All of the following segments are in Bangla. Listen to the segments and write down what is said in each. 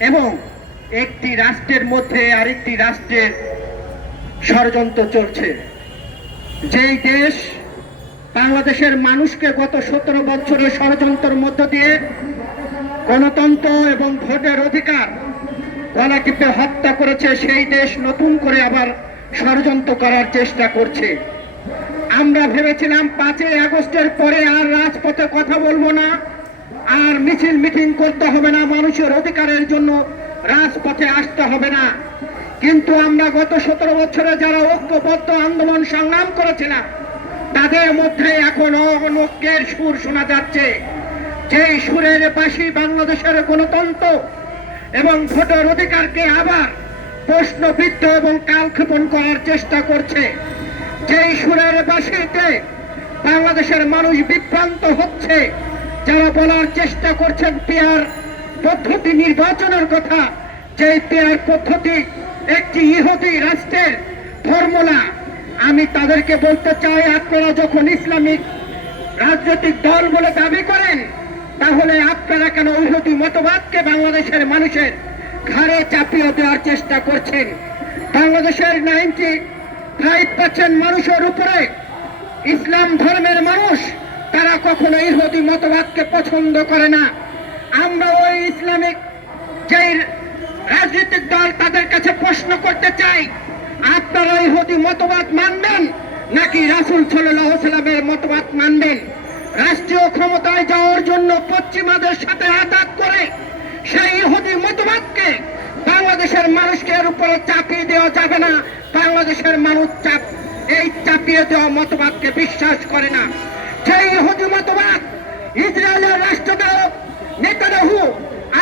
এবং একটি রাষ্ট্রের মধ্যে আরেকটি রাষ্ট্রের ষড়যন্ত্র চলছে। যেই দেশ বাংলাদেশের মানুষকে গত সতেরো বছরের ষড়যন্ত্রের মধ্য দিয়ে গণতন্ত্র এবং ভোটের অধিকার গলা টিপে হত্যা করেছে, সেই দেশ নতুন করে আবার ষড়যন্ত্র করার চেষ্টা করছে। আমরা ভেবেছিলাম পাঁচই আগস্টের পরে আর রাজপথে কথা বলব না। আর মিছিল মিটিং করতে হবে না, মানুষের অধিকারের জন্য রাজপথে আসতে হবে না। কিন্তু আমরা গত সতেরো বছরে যারা ঐক্যবদ্ধ আন্দোলন সংগ্রাম করেছিলাম, তাদের মধ্যে এখনও অনৈক্যের সুর শোনা যাচ্ছে। যেই সুরের পাশে বাংলাদেশের গণতন্ত্র এবং ভোটের অধিকারকে আবার প্রশ্নবিদ্ধ এবং কালক্ষেপণ করার চেষ্টা করছে, যেই সুরের বাসিতে বাংলাদেশের মানুষ বিভ্রান্ত হচ্ছে যারা বলার চেষ্টা করছেন পেয়ার পদ্ধতি নির্বাচনের কথা যে পেয়ার পদ্ধতি একটি ইহুদি রাষ্ট্রের ফর্মুলা, আমি তাদেরকে বলতে চাই, আপনারা যখন ইসলামিক রাজনৈতিক দল বলে দাবি করেন, তাহলে আপনারা কেন ইহুদি মতবাদকে বাংলাদেশের মানুষের ঘাড়ে চাপিয়ে দেওয়ার চেষ্টা করছেন? বাংলাদেশের নাইনটি ফাইভ পার্সেন্ট মানুষের উপরে ইসলাম ধর্মের মানুষ তারা কখনো ইহুদি মতবাদকে পছন্দ করে না। আমরা ওই ইসলামিক যেই রাজনৈতিক দল তাদের কাছে প্রশ্ন করতে চাই, আপনারা ইহুদি মতবাদ মানবেন নাকি রাসুল সাল্লামের মতবাদ মানবেন? রাষ্ট্রীয় ক্ষমতায় যাওয়ার জন্য পশ্চিমাদের সাথে আঘাত করে সেই ইহুদি মতবাদকে বাংলাদেশের মানুষকে এর উপরে চাপিয়ে দেওয়া যাবে না। বাংলাদেশের মানুষ চাপ এই চাপিয়ে দেওয়া মতবাদকে বিশ্বাস করে না। সেই ইহুদি মতবাদ ইসরায়েলের রাষ্ট্রনায়ক নেতানাহু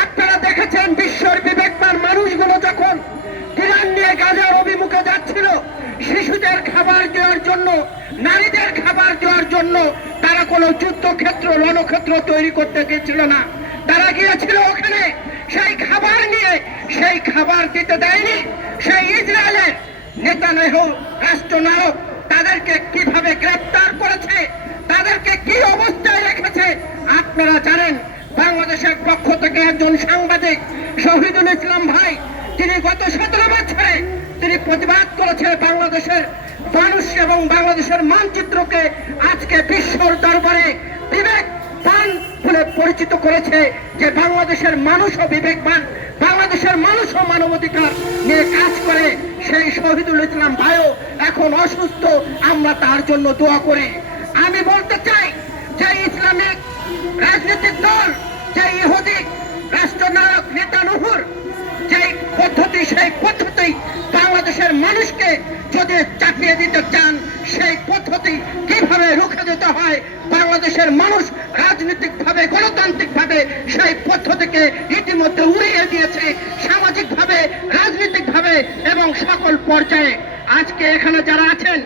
আপনারা দেখেছেন বিশ্বের বিবেকবান মানুষগুলো যখন ইরান নিয়ে গাজার অভিমুখে যাচ্ছিল, শিশুদের খাবার দেওয়ার জন্য, নারীদের খাবার দেওয়ার জন্য তারা কোনো যুদ্ধক্ষেত্র, রণক্ষেত্র তৈরি করতে গিয়েছিল না। তারা গিয়েছিল ওখানে, সেই খাবার নিয়ে, সেই খাবার দিতে দেয়নি, সেই ইসরায়েলের নেতানেহ রাষ্ট্রনায়ক তাদেরকে কীভাবে গ্রেপ্তার করেছে তাদেরকে কি অবস্থায় রেখেছে আপনারা জানেন বাংলাদেশের পক্ষ থেকে একজন সাংবাদিক শহীদুল ইসলাম ভাই। তিনি গত সতেরো বছরে তিনি প্রতিবাদ করেছে বাংলাদেশের মানুষ এবং বাংলাদেশের মানচিত্রকে আজকে বিশ্বর দরবারে বিবেক পান বলে পরিচিত করেছে যে বাংলাদেশের মানুষও বিবেকবান বাংলাদেশের মানুষও মানবাধিকার নিয়ে কাজ করে। সেই শহীদুল ইসলাম ভাইও, এখন অসুস্থ, আমরা তার জন্য দোয়া করি। আমি বলতে চাই, যে ইসলামিক রাজনৈতিক দল, যে ইহুদি পদ্ধতি সেই পদ্ধতি বাংলাদেশের মানুষকে যদি চাপিয়ে দিতে চান, সেই পদ্ধতি কীভাবে রুখে দিতে হয়, বাংলাদেশের মানুষ রাজনৈতিক ভাবে গণতান্ত্রিক ভাবে সেই পদ্ধতিকে ইতিমধ্যে উড়িয়ে দিয়েছে সামাজিক ভাবে রাজনৈতিক ভাবে এবং সকল পর্যায়ে। আজকে এখানে যারা আছেন,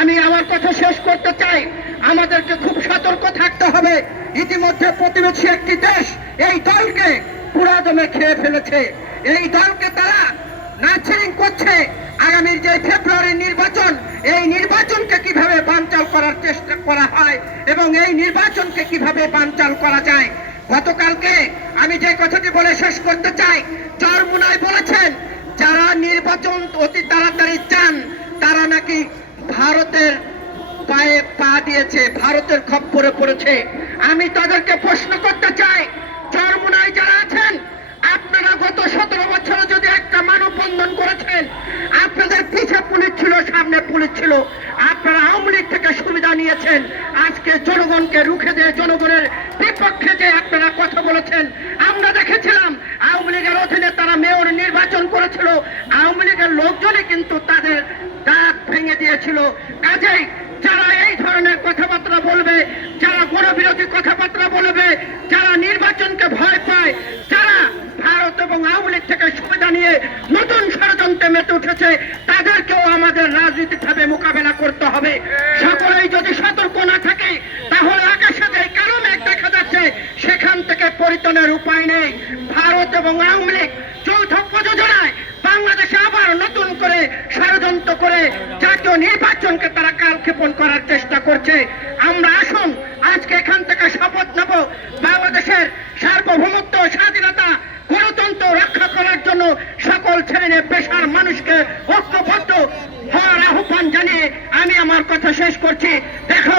আমি আমার কথা শেষ করতে চাই। আমাদেরকে খুব সতর্ক থাকতে হবে। ইতিমধ্যে প্রতিবেশী একটি দেশ এই দলকে পুরাদমে খেয়ে ফেলেছে। এই দলকে তারা নার্সারিং করছে আগামীর যে ফেব্রুয়ারি নির্বাচন, এই নির্বাচনকে কীভাবে বানচাল করার চেষ্টা করা হয় এবং এই নির্বাচনকে কীভাবে বানচাল করা যায়? গতকালকে আমি যে কথাটি বলে শেষ করতে চাই, চরমুনায় বলেছেন, যারা নির্বাচন অতি তাড়াতাড়ি চান, তারা নাকি ভারতের পায়ে পা দিয়েছে, ভারতের খপ্পরে পড়েছে। আমি তাদেরকে প্রশ্ন করতে চাই, চরমুনায় যারা আছেন, আপনারা গত সতেরো বছর যদি আপনারা আওয়ামী লীগ থেকে সুবিধা নিয়েছেন। আজকে জনগণকে রুখে দিয়ে জনগণের বিপক্ষে যে আপনারা কথা বলেছেন, আমরা দেখেছিলাম আওয়ামী লীগের অধীনে তারা মেয়র নির্বাচন করেছিল। আওয়ামী লীগের লোকজনই কিন্তু তাদের দাঁত ভেঙে দিয়েছিল। কাজেই যারা এই ধরনের কথাবার্তা বলবে, যারা গণবিরোধী কথাবার্তা বলবে, যারা নির্বাচনকে ভয় পায়, যারা ভারত এবং আওয়ামী লীগ থেকে সুবিধা নিয়ে নতুন ষড়যন্ত্রে মেতে উঠেছে তাদেরকেও আমাদের রাজনীতিকভাবে মোকাবেলা করতে হবে সকলেই যদি সতর্ক না থাকে তাহলে আকাশে যে কালো মেঘ দেখা যাচ্ছে সেখান পরিত্রাণের উপায় নেই। ভারত এবং আওয়ামী লীগ যৌথ প্রযোজনায় বাংলাদেশে আবার নতুন করে ষড়যন্ত্র করে জাতীয় নির্বাচনকে তারা কালক্ষেপণ করার চেষ্টা করছে। আমরা আসুন, আজকে এখান থেকে শপথ নেব বাংলাদেশের সার্বভৌমত্ব, স্বাধীনতা, গণতন্ত্র রক্ষা করে সকল শ্রেণি পেশার মানুষকে ঐক্যবদ্ধ হওয়ার আহ্বান জানিয়ে আমি আমার কথা শেষ করছি। দেখা